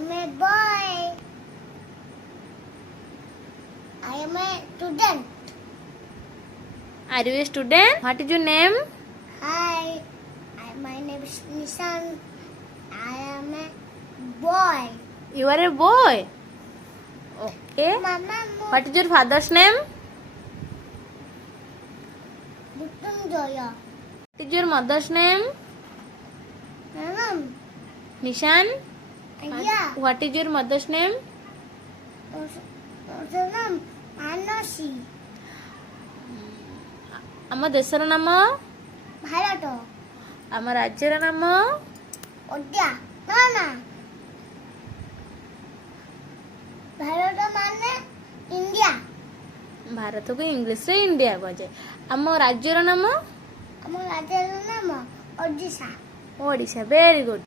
am a boy. I am a student. Are you a student? What is your name? Hi, my name is Nishan. I am a boy. You are a boy. Okay. Mama, What is your father's name? Butunjoya. What is your mother's name? Mama, Nishan. yeah. What is your mother's name? Also, Anasi. ଆମ ଦେଶର ନାମ, ଭାରତ, ଆମ ରାଜ୍ୟର ନାମ, ଓଡ଼ିଆ ନା ଭାରତ ମାନେ India. ଭାରତକୁ ଇଂଲିଶରେ ଇଣ୍ଡିଆ କୁହାଯାଏ। ଆମ ରାଜ୍ୟର ନାମ, ଆମ ରାଜ୍ୟର ନାମ ଓଡ଼ିଶା। ଓଡ଼ିଶା। Very good.